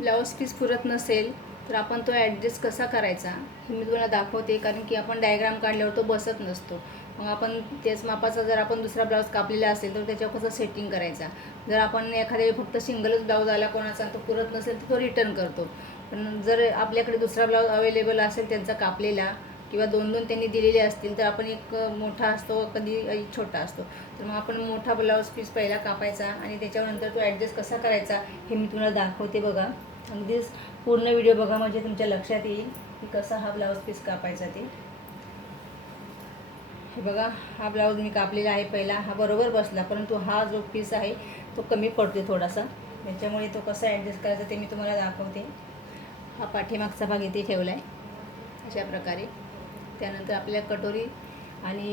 Blouse piece पुरत नसेल तर आपण तो ॲडजस्ट कसा करायचा? हे मी तुम्हाला दाखवते कारण की आपण डायग्राम काढल्यावर तो बसत नसतो. मग आपण त्याच मापाचा जर आपण दुसरा ब्लाऊज कापलेला असेल तर त्याच्यावर कसं सेटिंग करायचा? जर आपण एखाद्या फक्त सिंगलच ब्लाऊज आला कोणाचा तो पुरत नसेल तर तो रिटर्न करतो. पण जर आपल्याकडे दुसरा ब्लाऊज अवेलेबल असेल त्यांचा कापलेला किंवा दोन दोन त्यांनी दिलेले असतील तर आपण एक मोठा असतो कधी एक छोटा असतो. तर मग आपण मोठा ब्लाऊज पीस पहिला कापायचा आणि त्याच्यानंतर तो ॲडजस्ट कसा करायचा हे मी तुम्हाला दाखवते बघा. अगदीच पूर्ण व्हिडिओ बघा म्हणजे तुमच्या लक्षात येईल की कसा हा ब्लाऊज पीस कापायचा ते. हे बघा हा ब्लाऊज मी कापलेला आहे पहिला. हा बरोबर बसला परंतु हा जो पीस आहे तो कमी पडतो थोडासा. त्याच्यामुळे तो कसा ॲडजस्ट करायचा ते मी तुम्हाला दाखवते. हा पाठीमागचा भाग इथे ठेवला आहे अशा प्रकारे. त्यानंतर आपल्या कटोरी आणि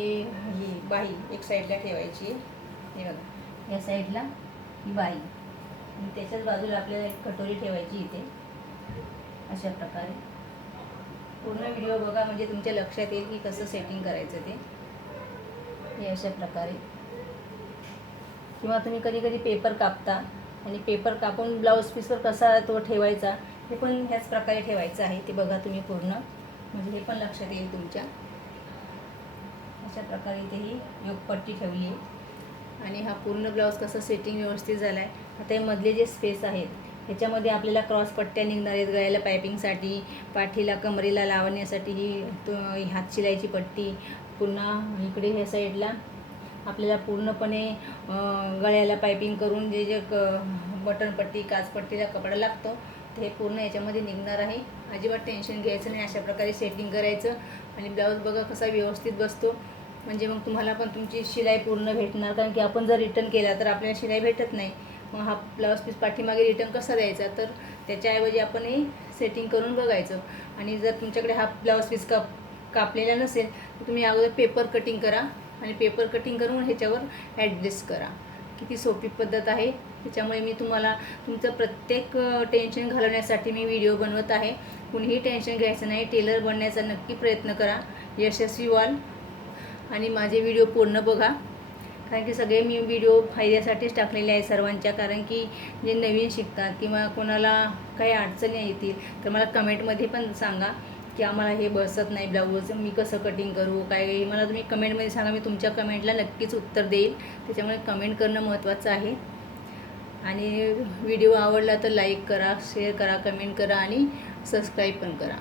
ही बाही एक साईडला ठेवायची. हे बघा या साईडला ही बाही आणि त्याच्याच बाजूला आपल्याला एक कटोरी ठेवायची इथे. अशा प्रकारे. पूर्ण व्हिडिओ बघा म्हणजे तुमच्या लक्षात येईल की कसं सेटिंग करायचं ते. हे अशा प्रकारे. किंवा तुम्ही कधी कधी पेपर कापता आणि पेपर कापून ब्लाऊज पीसवर कसा तो ठेवायचा हे पण ह्याच प्रकारे ठेवायचं आहे. ते बघा तुम्ही पूर्ण. म्हणजे हे पण लक्षात येईल तुमच्या. अशा प्रकारे इथे ही योगपट्टी ठेवली आहे. आणि हा पूर्ण ब्लाऊज कसं सेटिंग व्यवस्थित झाला आहे आता हे मधले जे स्पेस आहेत ह्याच्यामध्ये आपल्याला क्रॉस पट्ट्या निघणार आहेत गळ्याला पायपिंगसाठी पाठीला कमरेला लावण्यासाठी ही तो हात शिलाईची पट्टी पुन्हा इकडे ह्या साईडला आपल्याला पूर्णपणे गळ्याला पायपिंग करून जे जे क बटनपट्टी काचपट्टीला कपडा लागतो ते पूर्ण याच्यामध्ये निघणार आहे. अजिबात टेन्शन घ्यायचं नाही अशा प्रकारे सेटिंग करायचं. आणि ब्लाऊज बघा कसा व्यवस्थित बसतो. म्हणजे मग तुम्हाला पण तुमची शिलाई पूर्ण भेटणार. कारण की आपण जर रिटर्न केला तर आपल्याला शिलाई भेटत नाही. मग हा ब्लाऊज पीस पाठीमागे रिटर्न कसा द्यायचा? तर त्याच्याऐवजी आपण हे सेटिंग करून बघायचं. आणि जर तुमच्याकडे हा ब्लाऊज पीस काप कापलेला नसेल तर तुम्ही अगोदर पेपर कटिंग करा. आणि पेपर कटिंग करून ह्याच्यावर ॲडजस्ट करा. किती सोपी पद्धत आहे. त्याच्यामुळे मी तुम्हाला तुमचं प्रत्येक टेन्शन घालवण्यासाठी मी व्हिडिओ बनवत आहे. कुणीही टेन्शन घ्यायचं नाही. टेलर बनण्याचा नक्की प्रयत्न करा. यशस्वी व्हाल. आणि माझे व्हिडिओ पूर्ण बघा. कारण की सगळे मी व्हिडिओ फायद्यासाठीच टाकलेले आहे सर्वांच्या. कारण की जे नवीन शिकतात किंवा कोणाला काही अडचणी येतील तर मला कमेंटमध्ये पण सांगा की आम्हाला हे बसत नाही ब्लाऊज मी कसं कटिंग करू काय मला तुम्ही कमेंटमध्ये सांगा मी तुमच्या कमेंटला नक्कीच उत्तर देईल. त्याच्यामुळे कमेंट करणं महत्त्वाचं आहे. आणि व्हिडिओ आवडला तर लाईक करा शेअर करा कमेंट करा आणि सबस्क्राईब पण करा.